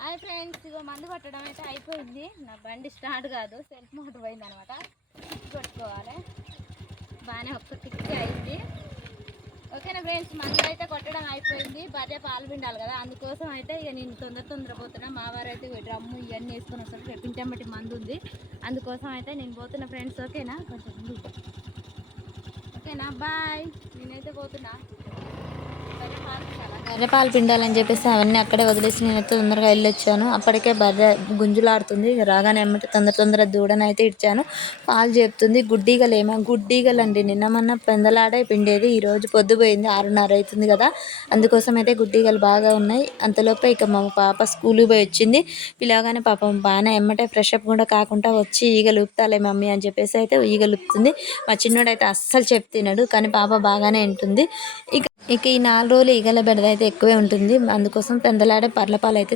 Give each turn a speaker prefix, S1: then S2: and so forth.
S1: Hi friends ఇగో మందు కొట్టడం అయితే అయిపోయింది. నా బండి స్టార్ట్ కాదు సెల్ఫ్ మోటర్ పోయింది అనమాట కొట్టుకోవాలి. బాగానే ఒక్క కిక్కి అయింది. ఓకేనా ఫ్రెండ్స్ మందు అయితే కొట్టడం అయిపోయింది. బర్రె పాలు పిండాలి కదా అందుకోసం అయితే ఇక నేను తొందర తొందర పోతున్నా. మా వారు అయితే డ్రమ్ము ఇవన్నీ వేసుకొని వస్తారు. బట్టి మందు ఉంది. అందుకోసం అయితే నేను పోతున్నా ఫ్రెండ్స్ ఓకేనా? కొంచెం ముందు. ఓకేనా? బాయ్. నేనైతే పోతున్నా. పిండాలా?
S2: బర్రె పాలు పిండాలని చెప్పేసి అవన్నీ అక్కడే వదిలేసి నేనైతే తొందరగా వెళ్ళొచ్చాను. అప్పటికే బర్రె గుంజులాడుతుంది. రాగానే ఏమంటే తొందర తొందర దూడనైతే ఇచ్చాను పాలు చెప్తుంది. గుడ్డీగలు ఏమో గుడ్డీగలు అండి నిన్న మొన్న పెందలాడే పిండేది. ఈరోజు పొద్దుపోయింది ఆరున్నర అవుతుంది కదా. అందుకోసం అయితే గుడ్డీగలు బాగా ఉన్నాయి. అంతలోపే ఇక మా పాప స్కూల్కి పోయి వచ్చింది. పిలవగానే పాపం బాగానే ఎమ్మటే ఫ్రెష్ అప్ కూడా కాకుండా వచ్చి ఈగలు ఊపుతాలే మమ్మీ అని చెప్పేసి అయితే ఈగలు ఊపుతుంది. మా చిన్నోడు అయితే అస్సలు చెప్తున్నాడు కానీ పాప బాగానే ఉంటుంది ఇక ఇక ఈ నాలుగు రోజులు ఈగల బెడద అయితే ఎక్కువే ఉంటుంది. అందుకోసం పెందలాడే పర్లపాలు అయితే